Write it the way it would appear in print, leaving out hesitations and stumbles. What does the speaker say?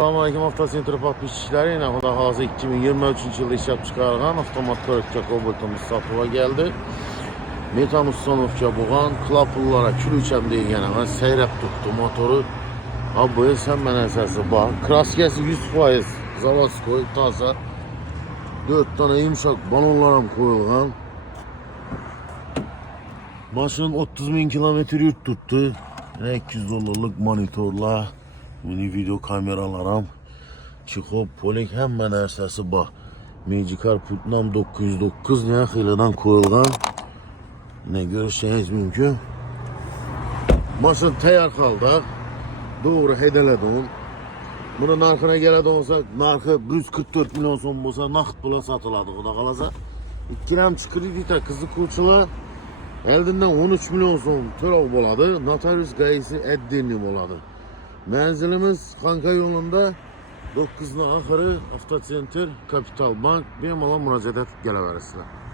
Selamünaleyküm, Avtosentr patmış işləri ilə hal-hazırda 2023 yılda işlep çıxarılan avtomat korrekçə robotumuz satığa gəldi. Metan ustanovka buğan, klapullara külüçəm deyilən seyrək tutdu motoru. ABS həmmən əsası var. Kraskəsi 100% zavodskoy, taza. 4 tane yumuşak balonlarım koyulğan. Maşın 30.000 kilometre yurt tuttu. 200 dolarlık monitorla. Mini video kameralarım, Çixop, Polik həmmən ərsəsi bax. Magikar Putnam 909 nə xiladan koyulğan. Ne görüşsəniz mümkün. Maşın təyar halda. Doğru hedələdim. Bunun narxına gələn olsa, narxı 144 milyon son olsa, naxt pula satıladı. O da qalasa. 2,5 kredita kızı kulçula. Eldinden 13 milyon son törov boladı. Notarius qayısı Eddinli boladı. Menzilimiz Xanka yolunda 9'un axırı Avtosentr Kapital Bank. Benim olan müracaat et gələ verirsinizlər.